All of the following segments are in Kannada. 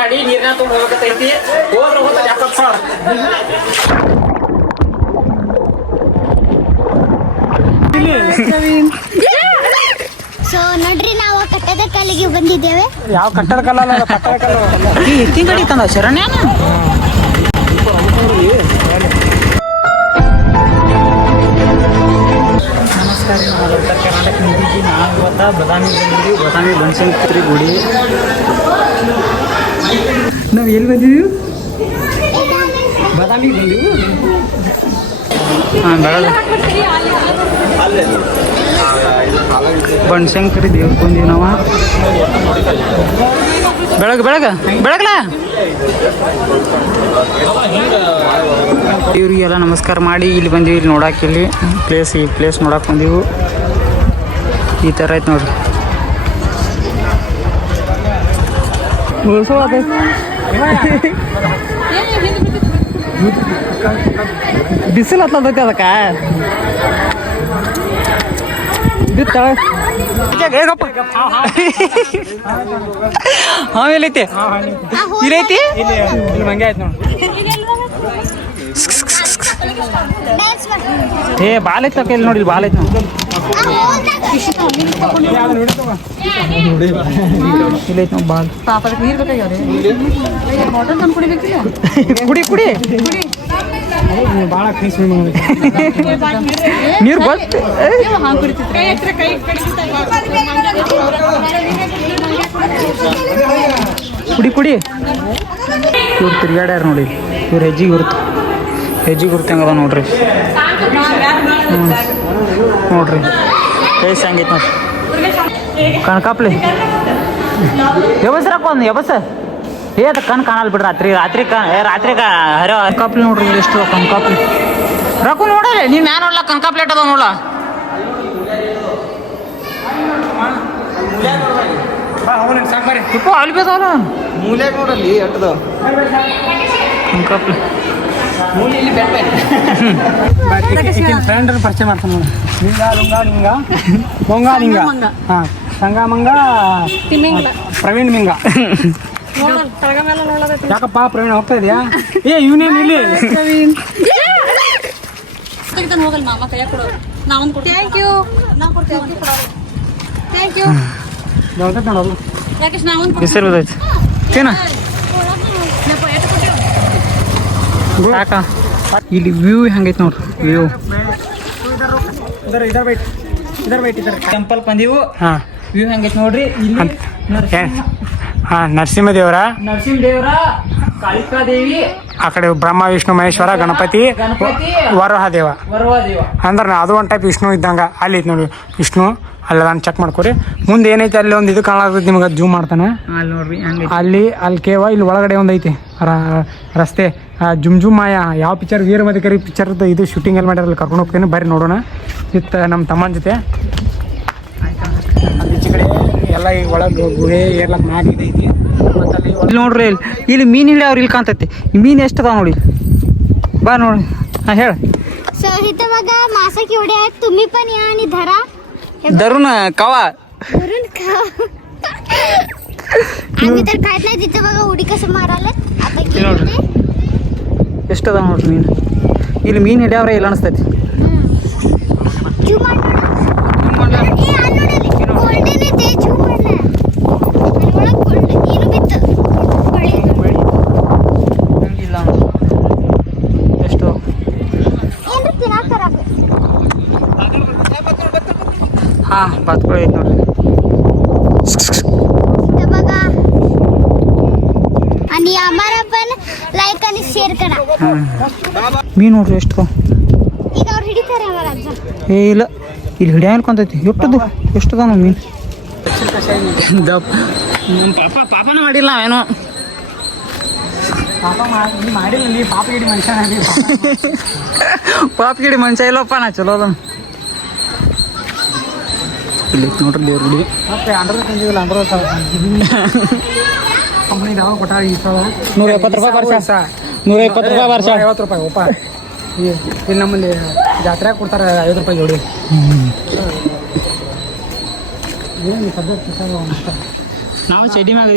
ಮಾಡಿ ನೀರ್ನ ತುಂಬ ಹೋಗತೈತಿ ಹೋದ್ರೆ ಹೋದ 70,000. ಸೊ ನೋಡ್ರಿ ನಾವು ಕಟ್ಟದ ಕಲ್ಲಿಗೆ ಬಂದಿದ್ದೇವೆ. ಯಾವ ಕಟ್ಟಡ ಕಲ್ಲ ಕಟ್ಟಡ ಕಲ್ಲ ಈ ಎತ್ತಿನ ಗಾಡಿ ತಂದ ಶರಣ್ಯಾನ. ನಮಸ್ಕಾರ ರೀ, ನಾವು ಉತ್ತರ ಕರ್ನಾಟಕ ನಿಂತಿದ್ವಿ. ನಾವು ಇವತ್ತು ಬದಾಮಿ ಬಂದಿದ್ವಿ. ಬದಾಮಿ ಬನಶಂಕರಿ ಗುಡಿ. ನಾವು ಎಲ್ಲಿ ಬಂದಿದ್ದೀವಿ? ಬಾದಾಮಿಗೆ ಬಂದಿವು. ಹಾಂ, ಬೆಳಗ್ಗೆ ಬನಶಂಕರಿ ದೇವ್ರಿಗೆ ಬಂದೀವಿ ನಾವು. ಬೆಳಗ್ಲ ಇವ್ರಿಗೆಲ್ಲ ನಮಸ್ಕಾರ ಮಾಡಿ ಇಲ್ಲಿ ಬಂದೀವಿ. ಇಲ್ಲಿ ನೋಡಕ್ಕೆ ಇಲ್ಲಿ ಈ ಪ್ಲೇಸ್ ನೋಡಕ್ಕೆ ಬಂದೀವಿ. ಈ ಥರ ಐತೆ ನೋಡ್ರಿ. ಬಿಸಿಲು ಹತ್ತೈತೆ ಅದಕ್ಕೆ ಎಲ್ಲೈತಿ ಇಲ್ಲೈತಿ ಇಲ್ಲಿ ಮಂಗೆ ಆಯ್ತು ನೋಡಿ. ಏ ಬಾಲ್ ಐತೆ ಇಲ್ಲಿ ನೋಡಿ. ಬಾಲ್ ಐತೆ ನೋಡಿ. ಇಲ್ಲೈತಿ ನಾವು ಬಾಲ್. ಕುಡಿ ಭಾಳ ಖುಷಿ ನೀರು ಬಂತು. ಕುಡಿ ಇವ್ರು ತಿರ್ಗಾಡ್ಯಾರ ನೋಡಿ. ಇವ್ರು ಹೆಜ್ಜಿಗೆ ಗುರುತು ಹೆಂಗದ ನೋಡ್ರಿ. ನೋಡ್ರಿ ಟೇಸ್ಟ್ ಹೆಂಗೈತೆ ನೋಡ್ರಿ. ಕಣ್ಕಾಪ್ಲಿ ಯಬಸ್ರಾಕೊಂದು ಯಬಸ್ ಅದು ಕಣ್ ಕಾಣಲ್ ಬಿಡ್ರಿ. ರಾತ್ರಿ ಹರ ಕಣ್ಕಾಪ್ಲಿ ನೋಡ್ರಿ. ಎಷ್ಟು ಕಣ್ಕಾಪ್ಲಿ ರೊಕ್ಕ ನೋಡಲ್ಲ ನೀವು. ಮ್ಯಾನ್ ನೋಡ್ಲ ಕಣ್ಕಾಪ್ಲೇಟ್ ಅದಾವ ನೋಡ್ಲ. ಅಲ್ಲಿ ಬೇದವಲ್ಲ ಮೂಲೆ ನೋಡಲ್ಲಿ ಎಟ್ಟದ ಕಣ್ಕಾಪ್ಲಿ. ಫ್ರೆಂಡ್ ಪರಿಚಯ ಮಾಡ್ತಾನೆ ನೋಡಿ. ಲಿಂಗ ಹಾಂ, ಸಂಗಮಂಗ ಪ್ರವೀಣ್ ಮಿಂಗ. ಯಾಕಪ್ಪ ಪ್ರವೀಣ್ ಹೋಗ್ತಾ ಇದೆಯಾ? ಏ ಇವನೇನು ಇಲ್ಲಿ ನೋಡೋದು ಹೆಸರು ಗೊತ್ತಾಯ್ತು ಏನ ಸಾಕ. ಇಲ್ಲಿ ವ್ಯೂ ಹೆಂಗೈತೆ ನೋಡ್ರಿ. ವ್ಯೂ ಟೆಂಪಲ್ ಬಂದೀವು. ಹಾಂ, ವ್ಯೂ ಹೆಂಗೈತೆ ನೋಡ್ರಿ. ಇಲ್ಲಿ ನರಸಿಂಹದೇವರ, ಕಾಳಿಕಾದೇವಿ, ಆ ಕಡೆ ಬ್ರಹ್ಮ ವಿಷ್ಣು ಮಹೇಶ್ವರ, ಗಣಪತಿ, ವರಹದೇವ. ಅಂದ್ರೆ ಅದು ಒಂದು ಟೈಪ್ ವಿಷ್ಣು ಇದ್ದಂಗೆ. ಅಲ್ಲಿ ಐತೆ ನೋಡಿ ವಿಷ್ಣು. ಅಲ್ಲಿ ನಾನು ಚೆಕ್ ಮಾಡ್ಕೊರಿ. ಮುಂದೆ ಏನೈತೆ ಅಲ್ಲಿ ಒಂದು ಇದು ಕಾಣಾಗ್ತೈತಿ ನಿಮಗೆ. ಜೂಮ್ ಮಾಡ್ತಾನೆ ಅಲ್ಲಿ ನೋಡ್ರಿ. ಅಲ್ಲಿ ಕೇವ ಇಲ್ಲಿ ಒಳಗಡೆ ಒಂದು ಐತಿ ರಸ್ತೆ. ಜುಮ್ ಮಾಯ ಯಾವ ಪಿಕ್ಚರ್ ವೀರಮಧಿಕಾರಿ ಪಿಕ್ಚರ್ದು ಇದು ಶೂಟಿಂಗ್ ಎಲ್ಲಿ ಮಾಡ್ಯಾರಲ್ಲಿ ಕರ್ಕೊಂಡು ಹೋಗ್ತೀನಿ. ಬರ್ರಿ ನೋಡೋಣ ಇತ್ತು ನಮ್ಮ ತಮ್ಮನ ಜೊತೆ. ಈಚೆ ಕಡೆ ಎಲ್ಲ ಈಗ ಒಳಗೆ ಗುಹೆ ಏರ್ಲಕ್ಕೆ ಮ್ಯಾಗ ಇದೈತಿ. ಮತ್ತು ಅಲ್ಲಿ ಇಲ್ಲಿ ನೋಡ್ರಿ. ಇಲ್ಲಿ ಮೀನು ಇಲ್ಲಿ ಅವ್ರು ಇಲ್ಲಿ ಕಾಣ್ತೈತಿ. ಈ ಮೀನು ಎಷ್ಟು ಅದಾವ ನೋಡಿ. बा नोड हां हेळ सो इथं बघा मासा केवढे आहेत तुम्ही पण या आणि धरा धरून कवा धरून खावा आम्ही तर खात नाही तिथं बघा उडी कसं मारायला आता गेले ಎಷ್ಟು ಅದ ನೋಡ್ರಿ ಮೀನು ಇಲ್ಲಿ ಮೀನು ಹಿಡಿಯವ್ರೆ ಇಲ್ಲ ಅನಿಸ್ತೈತಿ हां बातकोळ आहेत ನೋಡ್ರಿ बघा आणि आम्हाला पण लाईक आणि शेअर करा ಮೀನು ನೋಡ್ರಿ ಎಷ್ಟು ಈಗ ಅವ್ರು ಹಿಡಿತಾರೆ ಅವರ ಅಜ್ಜ ಏ ಇಲ್ಲ ಇಲ್ಲಿ ಹಿಡಿಯಲ್ಲ ಕೊಂತೈತಿ ಎಷ್ಟು ಅದ ಮೀನು ಪಾಪನ ಮಾಡಿಲ್ಲ ಏನೋ ಪಾಪ ಮಾಡಿಲ್ಲ ನೀ ಪಾಪ ಗಿಡಿ ಮನುಷ್ಯ ಪಾಪ ಗಿಡಿ ಮನುಷ್ಯ ಇಲ್ಲಪ್ಪ ನಾ ಚಲೋ ಅದ ಇಲ್ಲಿ ನೋಡ್ರಿ ದೇವ್ರ ಗುಡಿ ಮತ್ತೆ ಅಂಡ್ರ ತಂದಿಲ್ಲ ಅಂಡ್ರ ಕಂಪ್ನಿ ಯಾವ ಕೊಟ್ಟ ಈ ಸಲ ₹170 ವರ್ಷ ₹120 ವರ್ಷ ₹50 ಒಪ್ಪ ಇಲ್ಲಿ ನಮ್ಮಲ್ಲಿ ಜಾತ್ರೆ ಕೊಡ್ತಾರೆ ₹50 ಜೋಡಿ ಏನು ಸಬ್ಜೆಕ್ಟ್ ನಾವು ಚಡ್ಡಿ ಮ್ಯಾಗ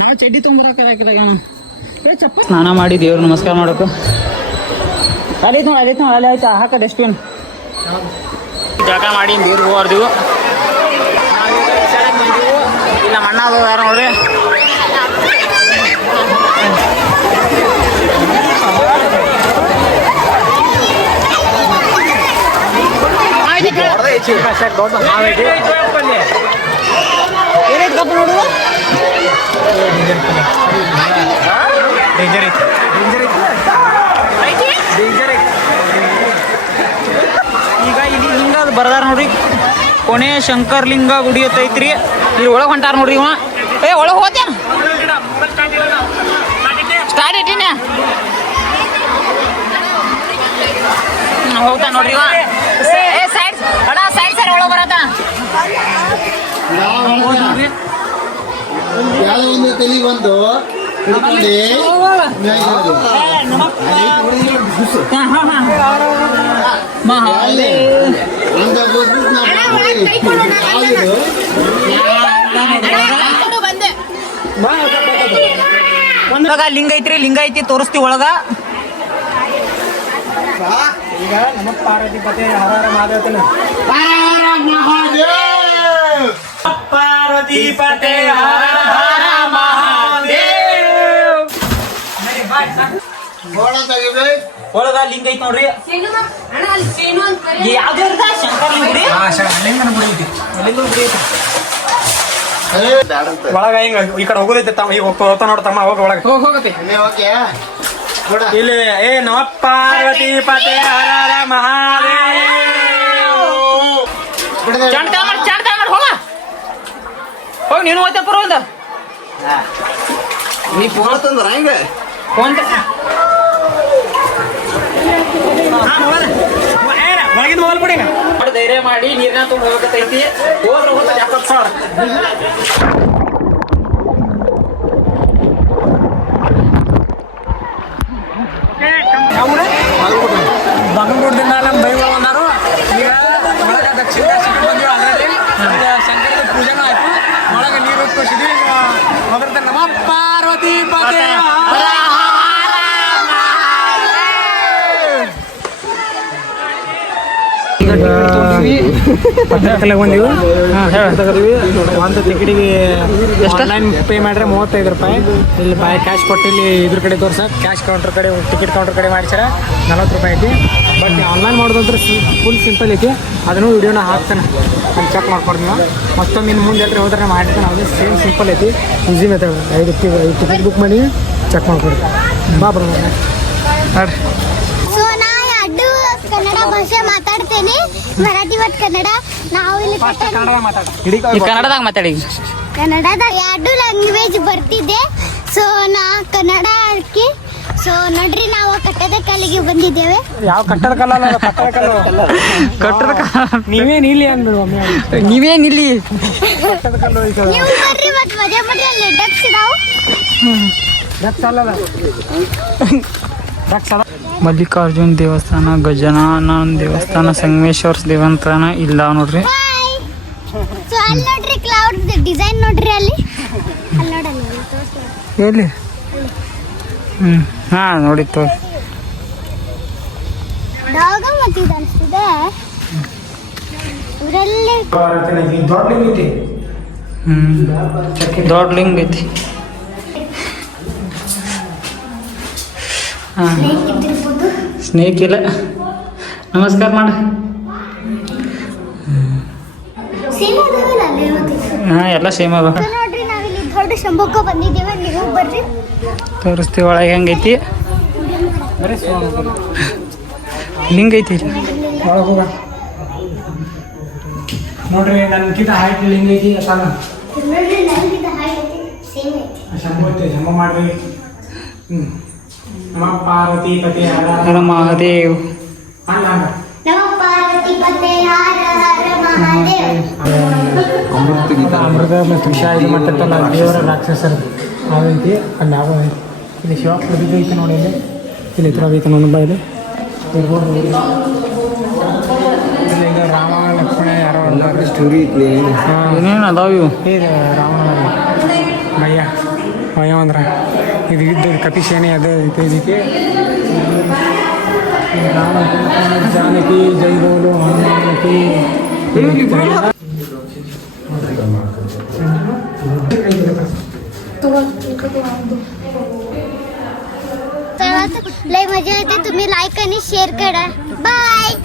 ನಾವು ಚಡ್ಡಿ ತೊಗೊಂಬರಾಕಿದಾಗ ಸ್ನಾನ ಮಾಡಿ ದೇವ್ರ ನಮಸ್ಕಾರ ಮಾಡೋಕೆ ಅಲ್ಲಿ ನೋಡಿ ಅಲ್ಲಿ ಆಯ್ತಾ ಹಾಕ ಡಸ್ಟ್ಬಿನ್ ಜಾಗ ಮಾಡಿ ನೀರು ಹೋರ್ದಿವು ಇಲ್ಲ ಮಣ್ಣಾದ ಯಾರು ನೋಡ್ರಿ ಏನೈತಿ ಕಪ್ಪ ನೋಡು ಈಗ ಇಲ್ಲಿ ಲಿಂಗ ಬರ್ದಾರ ನೋಡ್ರಿ ಕೊನೆ ಶಂಕರ್ ಲಿಂಗ ಗುಡಿ ಐತ್ರಿ ಇಲ್ಲಿ ಒಳಗೆ ಹೊಂಟಾರ ನೋಡ್ರಿ ಇವ ಒಳಗೆ ಹೋತೇನ ಸ್ಟಾರ್ಟ್ ಇಟ್ಟಿನ ಹೋಗ್ತಾನ ನೋಡ್ರಿ ಇವ ಸೈಡ್ ಅಣ್ಣ ಸೈಡ್ ಸರ್ ಒಳಗೆ ಬರತ್ತ ಯಾವುದೋ ಒಂದು ತಲೆ ಬಂದು ಹಿಡ್ಕೊಂಡು ಒಂದಾಗ ಲಿಂಗ ಐತ್ರಿ ಲಿಂಗ ಐತಿ ತೋರಿಸ್ತೀವಿ ಒಳಗ ಈಗ ನಮ್ಮ ಪಾರ್ವತಿ ಪತಿ ಹರ ಹರ ಮಹಾದೇವತನ ಪಾರ್ವತಿ ಪತಿ ಹರ ಹರ ಮಹಾದೇವ್ ಒಳಗ ಲಿಂಗ ಐತಿ ನೋಡ್ರಿ ಯಾವ್ದು ಶಂಕರ್ ಲಿಂಗ ಒಳಗ ಹಿಂಗ ಈ ಕಡೆ ಹೋಗೋದೈತೆ ತಮ್ಮ ಈಗ ಹೋಗ್ತಾ ನೋಡ್ತಮ್ಮ ಹೋಗ ಒಳಗೆ ಹೋಗತ್ತೆ ಇಲ್ಲಿ ಏ ನಮ ಪಾರ್ವತಿ ಪತಿ ಹರ ಹರ ಮಹಾದೇವ್ ಚಂಡ ಮಾಡಿ ಹೋಗ ಹೋಗಿ ನೀನು ಹೋಗ್ತಾ ಪರವಂದ ನೀ ಫೋನ್ ತಂದ್ರ ಹಿಂಗ ಫೋನ್ ಒಳಗಿಂದ ಮೊಬೈಲ್ ಬಿಡಿ ಧೈರ್ಯ ಮಾಡಿ ನೀರ್ನ ತುಂಬ ಹೋಗತೈತಿ ಹೋದ್ರೆ ಹೋಗ್ತದೆ 70,000 ಬಾಗಲಕೋಟದಿಂದ ನಮ್ಮ ಬೈಗಳು ಬಂದಾರು ಈಗ ಒಳಗೆ ದಕ್ಷಿಣ ಕಾಶಿಗೆ ಬಂದ್ವಿ ಅದರಲ್ಲಿ ಶಂಕರದ ಪೂಜೆನೂ ಆಯ್ತು ಒಳಗೆ ನೀರು ತೋರಿಸಿದ್ವಿ ಈಗ ಮೊದಲ ನಮ್ಮ ಪಾರ್ವತಿ ಪತಿ ಪತ್ರಕಲೆ ಬಂದಿವಿ ಒಂದು ಟಿಕೆಟಿಗೆ ಆನ್ಲೈನ್ ಪೇ ಮಾಡಿದ್ರೆ 35 ರೂಪಾಯಿ ಇಲ್ಲಿ ಕ್ಯಾಶ್ ಕೊಟ್ಟು ಇಲ್ಲಿ ಇದ್ರ ಕಡೆ ತೋರ್ಸಕ್ ಕ್ಯಾಶ್ ಕೌಂಟರ್ ಕಡೆ ಟಿಕೆಟ್ ಕೌಂಟರ್ ಕಡೆ ಮಾಡಿಸ್ಯಾರ 40 ರೂಪಾಯಿ ಐತಿ ಬಟ್ ಆನ್ಲೈನ್ ಮಾಡೋದಂದ್ರೆ ಫುಲ್ ಸಿಂಪಲ್ ಐತಿ ಅದನ್ನು ವಿಡಿಯೋನ ಹಾಕ್ತಾನೆ ಅಲ್ಲಿ ಚೆಕ್ ಮಾಡ್ಕೊಡ್ತೀನಿ ನಾವು ಮತ್ತೊಮ್ಮೆ ಇನ್ನು ಮುಂದೆ ಎಲ್ಲರೂ ಹೋದ್ರೆ ಮಾಡ್ತಾನೆ ಅದು ಸೇಮ್ ಸಿಂಪಲ್ ಐತಿ ಈಸಿ ಮೆಥಡ್ 5 ಟಿಕೆಟ್ ಬುಕ್ ಮಾಡಿ ಚೆಕ್ ಮಾಡ್ಕೊಡಿ ಬಾ ಬರೋಣ ನೋಡ್ರಿ ಸೊ ನಾ ಎರಡು ಕನ್ನಡ ಭಾಷೆ ಮಾತಾಡ್ತೇನೆ ಮರಾಠಿ ಮತ್ತು ಕನ್ನಡ ನಾವು ಇಲ್ಲಿ ಕನ್ನಡ ಮಾತಾಡ ಕನ್ನಡದಾಗ ಮಾತಾಡಿ ಕನ್ನಡದ ಎರಡು ಲ್ಯಾಂಗ್ವೇಜ್ ಬರ್ತಿದ್ದೆ ಸೊ ನಾ ಕನ್ನಡ ಹಾಕಿ ಸೊ ನೋಡ್ರಿ ನಾವು ಕಟ್ಟದ ಕಾಲಿಗೆ ಬಂದಿದ್ದೇವೆ ಯಾವ ಕಟ್ಟಡ ಕಲ್ಲ ಕಟ್ಟಡ ನೀವೇನು ಇಲ್ಲಿ ಅಂದ್ಬಿಡು ಒಮ್ಮೆ ನೀವೇನಿಲ್ಲಿ ಕಟ್ಟಡ ಕಲ್ಲು ನೀವು ಬರ್ರಿ ಮತ್ತು ಮಜಾ ಮಾಡ್ರಿ ಅಲ್ಲಿ ಡಕ್ಸ್ ಇದಾವು ಮಲ್ಲಿಕಾರ್ಜುನ್ ದೇವಸ್ಥಾನ ಗಜಾನನ ದೇವಸ್ಥಾನ ಸಂಗಮೇಶ್ವರ ದೇವಸ್ಥಾನ ಇಲ್ಲ ನೋಡ್ರಿ ಸೊ ಅಲ್ಲಿ ನೋಡ್ರಿ ಕ್ಲೌಡ್ ಡಿಸೈನ್ ನೋಡ್ರಿ ಅಲ್ಲಿ ನೋಡಲ್ಲ ಎಲ್ಲಿ ಹಾಂ ನೋಡಿತ್ತು ಡಾಗ ಮತ್ತು ಇದು ಅನಿಸ್ತಿದೆ ಇವರಲ್ಲಿ ದೊಡ್ಡ ಲಿಂಗ ಐತಿ ಹಾಂ ಇದ್ದಿರ್ಬೋದು ಸ್ನೇಕ್ ಇಲ್ಲ ನಮಸ್ಕಾರ ಮಾಡ ಸೇಮ್ ಅದಾವಲ್ಲ ಅಲ್ಲಿ ಇವತ್ತಿಗೆ. ಹಾಂ ಎಲ್ಲ ಸೇಮ್ ಅದ ಸೊ ನೋಡ್ರಿ ನಾವಿಲ್ಲಿ ದೊಡ್ಡ ಶಂಭುಕ್ಕ ಬಂದಿದ್ದೇವೆ ನೀವು ಬರ್ರಿ ತೋರಿಸ್ತೀವಿ ಒಳಗೆ ಹೆಂಗೈತಿ ಲಿಂಗ ಐತಿ ನೋಡ್ರಿ ನನ್ಕಿಂತ ಹೈಟ್ ಲಿಂಗ ಐತಿ ಅಸಾನ ನೋಡ್ರಿ ನನಗಿಂತ ಹಾಯ್ ಐತಿ ಸೇಮ್ ಐತಿ ಶಂಭು ಐತಿ ಶಂಭು ಮಾಡ್ರಿ ನಮ್ಮ ಪಾರ್ವತಿ ಪತಿ ಹರ ಮಹಾದೇವ್ ಹಂಗ ನಮ ಪಾರ್ವತಿ ಪತೆ ಹರ ಹರ ಮಹಾದೇವ್ ಅಮೃತ ಮತ್ತು ವಿಷ ಇದು ಮಾಡ್ತಿರ್ತಲ್ಲ ದೇವರ ರಾಕ್ಷಸರು ಅದೈತಿ ಅಲ್ಲಿ ಯಾವ ಇಲ್ಲಿ ಶಿವ ಪ್ರತಿಭೆ ಐತಿ ನೋಡಿ ಇಲ್ಲಿ ಹತ್ರ ಐತೆ ನೋಡಬ್ಬ ಇಲ್ಲಿ ಇರ್ಬೋದು ಇಲ್ಲಿ ಈಗ ರಾಮ ಲಕ್ಷ್ಮಣ ಯಾರೋ ಸ್ಟೋರಿ ಐತಿ ಹಾಂ ಏನೇನು ಅದಾವ ಇವು ಇದು ರಾಮ ಏವಂದ್ರೆ ಇದು ಇದ್ದು ಕಪಿಶೇನೆ ಅದು ಇದಕ್ಕೆ ಜಾನಕಿ ಜೈ ಬೋಲು ಹನುಮಾನಕಿ लय मजा येते. तुम्ही लाईक आणि शेअर करा. बाय.